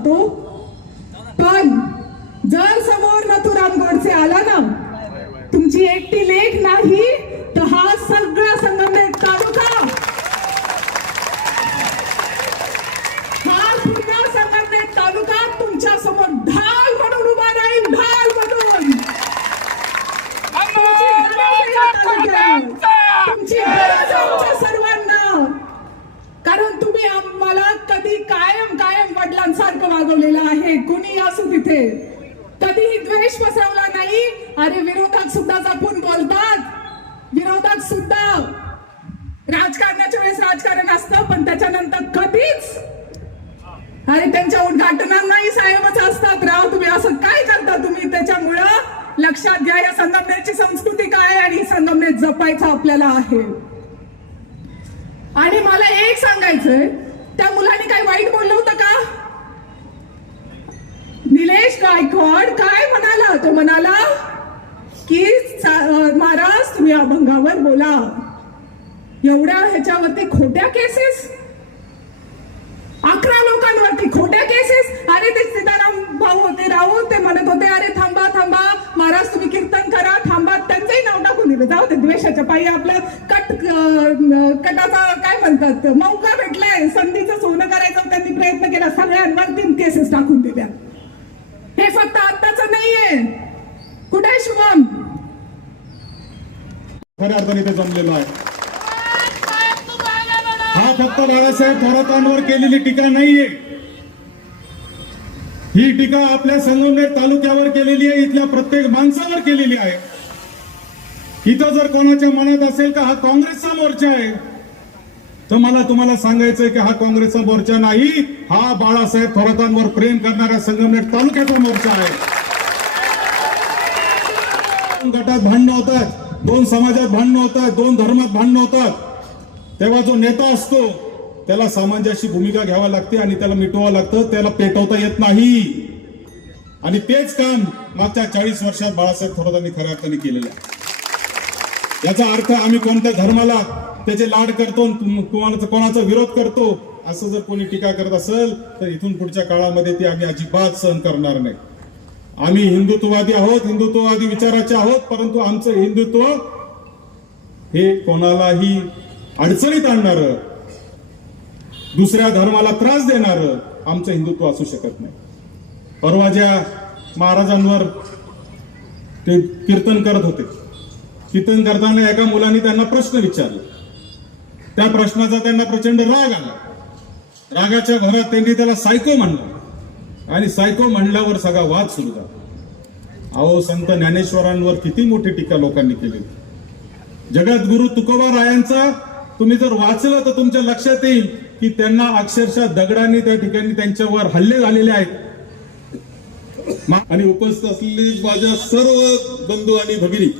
cantou असू तिथे. कधीही द्वेष पसरवला नाही. अरे विरोधक सुद्धा जपून बोलतात. विरोधक सुद्धा. राजकारणाच्या वेळेस राजकारण असतं पण त्याच्यानंतर कधीच. अरे त्यांच्या उद्घाटनांनाही साहेबच असतात. राव तुम्ही असं काय करता तुम्ही? त्याच्यामुळं लक्षात घ्या या संगमनेरची संस्कृती काय आणि संगमनेर जपायचं आपल्याला आहे. आणि मला एक सांगायचंय. त्या मुलाने काही वाईट बोललं होतं का? निलेश काय म्हणाला? तो म्हणाला की चा- महाराज तुम्ही अभंगावर बोला. एवढ्या ह्याच्यावरती खोट्या केसेस अकरा लोकांवरती खोट्या केसेस अरे ते सीताराम भाऊ होते राहू ते म्हणत होते अरे थांबा थांबा. महाराज तुम्ही कीर्तन करा थांबा. त्यांचंही नाव टाकून दिलं. जाऊ ते द्वेषाच्या पायी आपलं कट कटाचा काय म्हणतात? मौका भेटलाय. संधीचं सोनं करायचं त्यांनी प्रयत्न केला. सगळ्यांवर तीन केसेस टाकून दिल्या हे फक्त आत्ताच नाहीये कुठे आहे शुभम खऱ्या अर्थाने ते जमलेलो आहे. हा फक्त बाळासाहेब थोरातांवर केलेली टीका नाहीये. ही टीका आपल्या संगमनेर तालुक्यावर केलेली आहे इथल्या प्रत्येक माणसावर केलेली आहे. इथं जर कोणाच्या मनात असेल का हा काँग्रेसचा मोर्चा आहे तर मला तुम्हाला सांगायचंय की हा काँग्रेसचा मोर्चा नाही हा बाळासाहेब थोरातांवर प्रेम करणाऱ्या संगमनेर तालुक्याचा मोर्चा आहे. गटात भांडणं होतात. दोन समाजात भांडणं होतात दोन धर्मात भांडणं होतात. तेव्हा जो नेता असतो त्याला सामंजस्य भूमिका घ्यावा लागते आणि त्याला मिटवावं लागतं त्याला पेटवता येत नाही. आणि तेच काम मागच्या चाळीस वर्षात बाळासाहेब थोरातांनी खऱ्या अर्थाने केलेलं आहे. याचा अर्थ आम्ही कोणत्या धर्माला त्याचे लाड करतो तुम्हाला कोणाचा कोणाचा विरोध करतो असं जर कोणी टीका करत असेल तर इथून पुढच्या काळामध्ये ते आम्ही अजिबात सहन करणार नाही. आम्ही हिंदुत्ववादी आहोत हिंदुत्ववादी विचाराचे आहोत परंतु आमचं हिंदुत्व हे कोणालाही अडचणीत आणणार दुसऱ्या धर्माला त्रास देणार आमचं हिंदुत्व असू शकत नाही. परवा ज्या महाराजांवर ते कीर्तन करत होते कीर्तन करताना एका मुलाने त्यांना प्रश्न विचारला. त्या प्रश्नाचा त्यांना प्रचंड राग आला. रागाच्या घरात त्यांनी त्याला सायको म्हणलं. आणि सायको म्हणल्यावर सगळा वाद सुरू झाला. अहो संत ज्ञानेश्वरांवर किती मोठी टीका लोकांनी केली जगद्गुरु तुकोबा रायांचा तुम्ही जर वाचलं तर तुमच्या लक्षात येईल की त्यांना अक्षरशः दगडांनी त्या ठिकाणी त्यांच्यावर हल्ले झालेले आहेत. आणि उपस्थित असलेली माझ्या सर्व बंधू आणि भगिनी.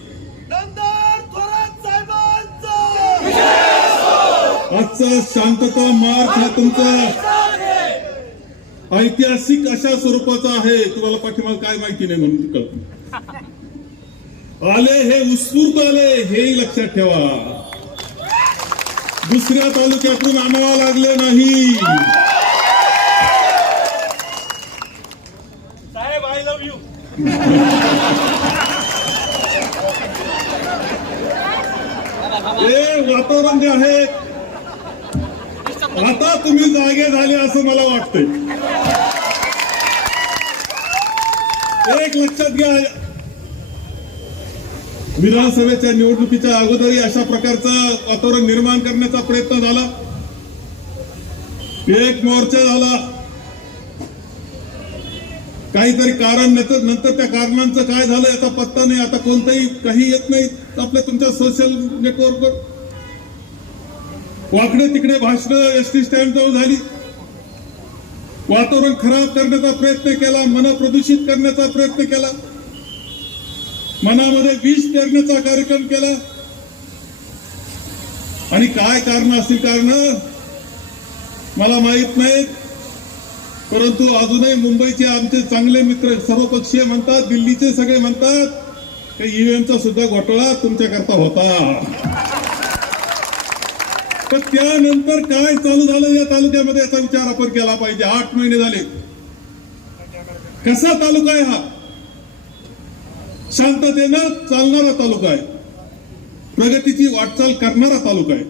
आजचा शांतता मार्च हा तुमचा ऐतिहासिक अशा स्वरूपाचा आहे. तुम्हाला पाठीमाग काय माहिती नाही म्हणून कळत आले हे उत्स्फूर्त आले हेही लक्षात ठेवा. दुसऱ्या तालुक्यातून आम्हाला लागले नाही. साहेब आय लव्ह यू हे वातावरण जे आहे आता तुम्ही जागे झाले असं मला वाटतंय. एक लक्षात घ्या. विधानसभेच्या निवडणुकीच्या अगोदरही अशा प्रकारचं वातावरण निर्माण करण्याचा प्रयत्न झाला. एक मोर्चा झाला. काहीतरी कारण नंतर नंतर त्या कारणांचं काय झालं याचा पत्ता नाही. आता कोणतंही काही येत नाही आपल्या तुमच्या सोशल नेटवर्कवर वाकडे तिकडे भाषण एस टी स्टँड जवळ झाली. वातावरण खराब करण्याचा प्रयत्न केला मन प्रदूषित करण्याचा प्रयत्न केला मनामध्ये विष पेरण्याचा कार्यक्रम केला. आणि काय कारण असतील कारण? मला माहीत नाहीत. परंतु अजूनही मुंबईचे आमचे चांगले मित्र सर्वपक्षीय म्हणतात दिल्लीचे सगळे म्हणतात ईव्हीएमचा सुद्धा घोटाळा तुमच्याकरता होता. तर त्यानंतर काय चालू झालं या तालुक्यामध्ये याचा विचार आपण केला पाहिजे. आठ महिने झाले. कसा तालुका आहे हा? शांततेनं चालणारा तालुका आहे. प्रगतीची वाटचाल करणारा तालुका आहे.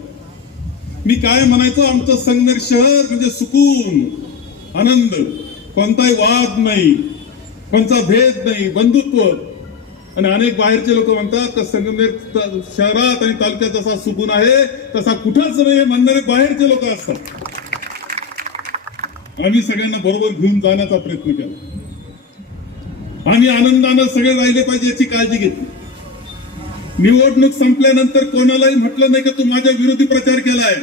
मी काय म्हणायचो? आमचं संगमेर शहर म्हणजे सुकून आनंद. कोणताही वाद नाही. कोणता भेद नाही. बंधुत्व. आणि अनेक बाहेरचे लोक म्हणतात का संगमनेर शहरात आणि तालुक्यात जसा सुकून आहे तसा कुठंच नाही हे म्हणणारे बाहेरचे लोक असतात. आम्ही सगळ्यांना बरोबर घेऊन जाण्याचा प्रयत्न केला. आणि आनंदानं सगळे राहिले पाहिजे याची काळजी घेतली. निवडणूक संपल्यानंतर कोणालाही म्हटलं नाही की तू माझ्या विरोधी प्रचार केलाय.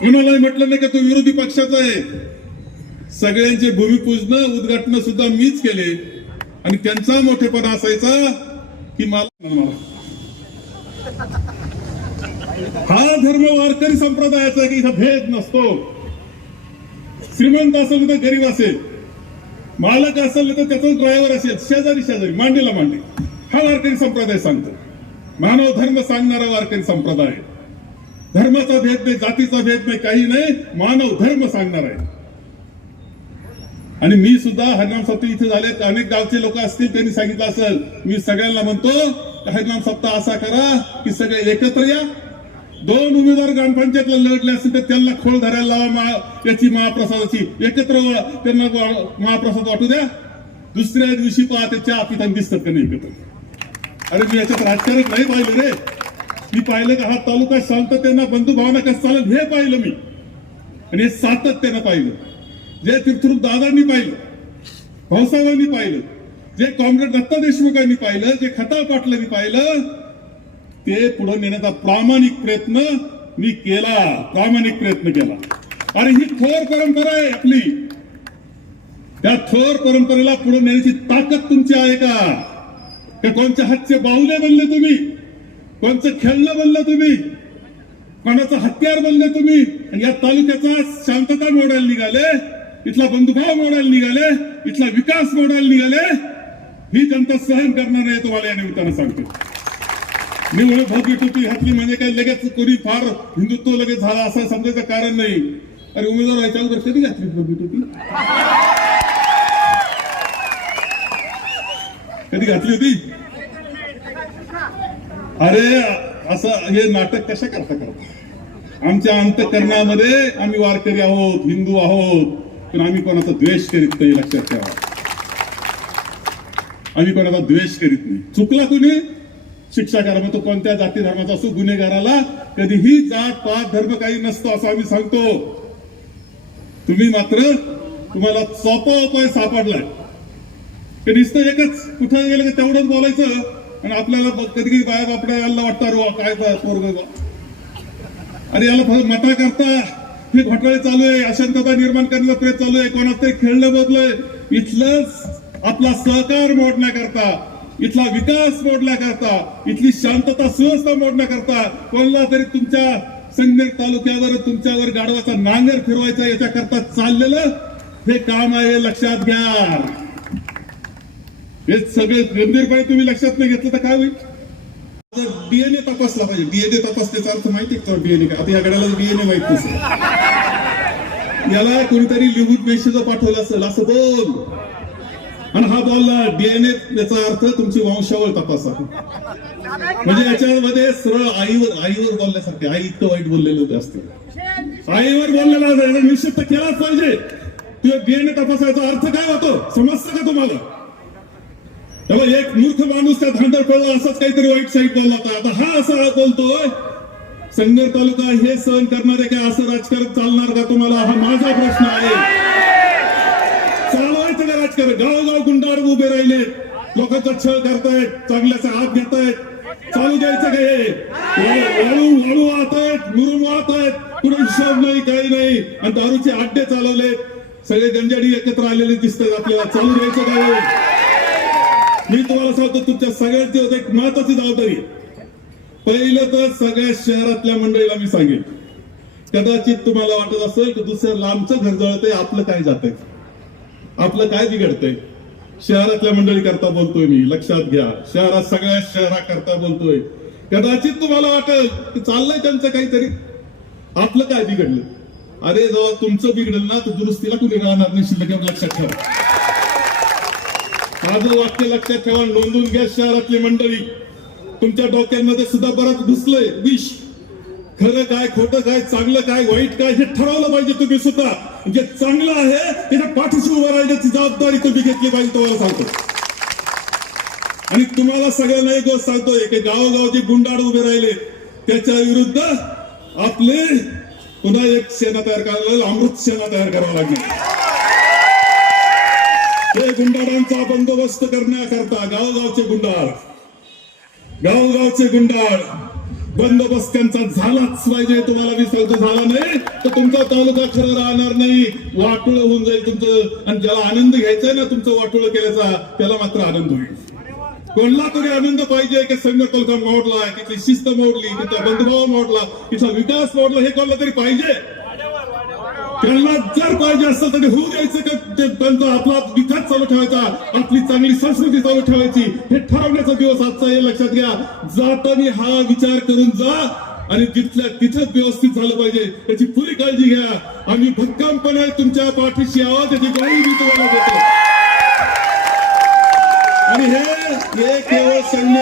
कोणालाही म्हटलं नाही की तू विरोधी पक्षाचा आहे. सगळ्यांचे भूमिपूजन उद्घाटन सुद्धा मीच केले. आणि त्यांचा मोठेपणा असायचा की मला हा धर्म वारकरी संप्रदायाचा की इथं भेद नसतो. श्रीमंत असेल तर गरीब असेल. मालक असेल तर त्याचा ड्रायव्हर असेल शेजारी शेजारी मांडीला मांडी. हा वारकरी संप्रदाय सांगतो. मानव धर्म सांगणारा वारकरी संप्रदाय धर्माचा भेद नाही जातीचा भेद नाही काही नाही मानव धर्म सांगणार आहे. आणि मी सुद्धा हरिनाम सप्ताह इथे झाले. अनेक गावचे लोक असतील त्यांनी सांगितलं असेल. मी सगळ्यांना म्हणतो हरिनाम सप्ताह असा करा की सगळे एकत्र या. दोन उमेदवार ग्रामपंचायतला लढले असतील तर त्यांना खोल धरायला लावा मा- याची महाप्रसादाची. एकत्र त्यांना महाप्रसाद वाटू द्या. दुसऱ्या दिवशी पहा त्याच्या चहा दिसतात का नाही एकत्र? अरे मी याच्यात राजकारण नाही पाहिलं रे. मी पाहिलं का हा तालुका शांततेनं बंधुभावना कसं चालेल हे पाहिलं मी. आणि हे सातत्यानं पाहिलं. जे तीर्थरूप दादांनी पाहिलं भाऊसाहेबांनी पाहिलं जे कॉम्रेड दत्ता देशमुखांनी पाहिलं जे खता पाटलांनी पाहिलं ते पुढे नेण्याचा प्रामाणिक प्रयत्न मी केला प्रामाणिक प्रयत्न केला. आणि ही थोर परंपरा आहे आपली. त्या थोर परंपरेला पुढे नेण्याची ताकद तुमची आहे का कोणच्या हातचे बाहुले बनले तुम्ही? कोणचं खेळणं बनलं तुम्ही? कोणाचं हत्यार बनले तुम्ही? आणि या तालुक्याचा शांतता मोडायला निघाले? इथला बंधुभाव मोडायला निघाले? इथला विकास मोडायला निघाले? मी त्यांचा सहन करणार नाही तुम्हाला या निमित्तानं सांगतो. मी म्हणून भव्य टोपी घातली म्हणजे काय? लगेच कोणी फार हिंदुत्व लगेच झाला असं समजायचं कारण नाही. अरे उमेदवार व्हायच्या अगोदर कधी घातली भव्य टोपी? कधी घातली होती? अरे असं हे नाटक कशा करता करता? आमच्या अंतकरणामध्ये आम्ही वारकरी आहोत हिंदू आहोत. पण आम्ही कोणाचा द्वेष करीत नाही लक्षात ठेवा. आम्ही कोणाचा द्वेष करीत नाही. चुकला कुणी? शिक्षा करा मग तो कोणत्या जाती धर्माचा असो गुन्हेगाराला कधीही जात पात धर्म काही नसतो असं आम्ही सांगतो. तुम्ही मात्र तुम्हाला सोपा उपाय सापडलाय. ते नुसतं एकच कुठं गेलं का तेवढंच बोलायचं आणि आपल्याला कधी कधी बाया बापड्याला वाटतं रो काय पोरग बा. अरे याला फक्त मता करता. हे घोटाळे चालू आहे. अशांतता निर्माण करण्याचा प्रयत्न चालू आहे. कोणाचं तरी खेळणं बदलय इथलं आपला सहकार मोडण्याकरता इथला विकास मोडण्याकरता इथली शांतता सुव्यवस्था मोडण्याकरता कोणाला तरी तुमच्या संगमेर तालुक्यावर तुमच्यावर गाडवाचा नांगर फिरवायचा याच्याकरता चाललेलं हे काम आहे. लक्षात घ्या. हे सगळे गंभीरपणे तुम्ही लक्षात नाही घेतलं तर काय होईल? तर डीएनए तपासला पाहिजे. डीएनए तपासण्याचा अर्थ माहिती आहे का डीएनए का आता या गड्याला डीएनए माहीत नसेल. याला कोणीतरी लिहून मेसेज पाठवलं असेल असं बोल. आणि हा बोलला डीएनए याचा अर्थ तुमची वंशावळ तपासा. म्हणजे याच्यामध्ये सरळ आईवर आईवर बोलण्यासारखे आई इतकं वाईट बोललेले होते असते. आईवर बोललेला निश्चित केलाच पाहिजे. तुझ्या डीएनए तपासायचा अर्थ काय होतो? समजतं का तुम्हाला? तेव्हा एक मूर्ख माणूस त्या धांदर पडला असाच काहीतरी वाईट साईट बोलला होता. आता हा असा बोलतोय संगर तालुका हे सहन करणारे काय असं राजकारण चालणार का तुम्हाला? हा माझा प्रश्न आहे. चालवायचं का राजकारण? गावगाव गुंडाळ उभे राहिले. लोकांचा छळ करतायत चांगल्याचा हात घेतायत. चालू द्यायचं का वाळू वाळू वाहत आहेत मुरुम वाहत आहेत कुठे हिशोब नाही काही नाही. आणि दारूचे अड्डे चालवले सगळे गंजाडी एकत्र आलेले दिसतात आपल्याला. चालू द्यायचं काय मी तुम्हाला सांगतो तुमच्या सगळ्यांची एक महत्वाची जबाबदारी. पहिलं तर सगळ्या शहरातल्या मंडळीला मी सांगेन. कदाचित तुम्हाला वाटत असेल की दुसरं लांबचं घर जळतंय आपलं काय जातंय? आपलं काय बिघडतंय? शहरातल्या मंडळी करता बोलतोय मी लक्षात घ्या. शहरात सगळ्या शहराकरता बोलतोय. कदाचित तुम्हाला वाटेल की चाललंय त्यांचं काहीतरी. आपलं काय बिघडलं? अरे जेव्हा तुमचं बिघडलं ना तर दुरुस्तीला कुणी राहणार नाही शिल्लक लक्षात ठेवा. माझं वाक्य लक्षात ठेवा नोंदून घ्या शहरातली मंडळी. तुमच्या डोक्यांमध्ये सुद्धा बरंच घुसलंय. विष. खरं काय खोटं काय चांगलं काय वाईट काय हे ठरवलं पाहिजे तुम्ही सुद्धा. जे चांगलं आहे त्याच्या पाठीशी उभं राहण्याची जबाबदारी तुम्ही घेतली पाहिजे तुम्हाला सांगतो. आणि तुम्हाला सगळ्यांना एक गोष्ट सांगतोय की गावोगाव जे गुंडाळ उभे राहिले. त्याच्या विरुद्ध आपले पुन्हा एक सेना तयार करायला लागेल, अमृत सेना तयार करावं लागेल. हे गुंडाळांचा बंदोबस्त करण्याकरता गावगावचे गुंडाळ गावगावचे गुंडाळ बंदोबस्त त्यांचा झालाच पाहिजे. तुम्हाला मी सांगतो झाला नाही तर तुमचा तालुका खरं राहणार नाही. वाटोळ होऊन जाईल तुमचं. आणि ज्याला आनंद घ्यायचा ना तुमचं वाटोळ केल्याचा त्याला मात्र आनंद होईल. कोणला तरी आनंद पाहिजे की संघ मोडला तिथली शिस्त मोडली तिथला बंधुभाव मोडला तिथला विकास मोडला हे कोणला तरी पाहिजे? त्यांना जर पाहिजे असतं तर होऊ द्यायचं त्यांचा आपला विकास चालू ठेवायचा आपली चांगली संस्कृती चालू ठेवायची. हे ठरवण्याचा दिवस आजचा हे लक्षात घ्या. जाताना हा विचार करून जा आणि तिथल्या तिथंच व्यवस्थित झालं पाहिजे. त्याची पुरी काळजी घ्या. आम्ही भक्कमपणे तुमच्या पाठीशी आवाज त्याची ग्वाही मी तुम्हाला देतो. आणि हे केवळ सैन्य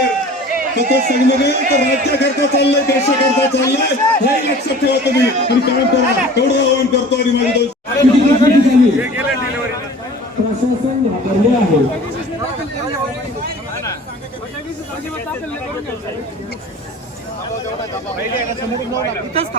फक्त सैन्य नाही तर राज्याकरता चाललंय देशाकरता चाललंय. हे लक्षात ठेवा तुम्ही. आणि काम करा. एवढं आवाहन करतो आणि माझी दोन प्रशासन घाबरले आहे. इथंच थांब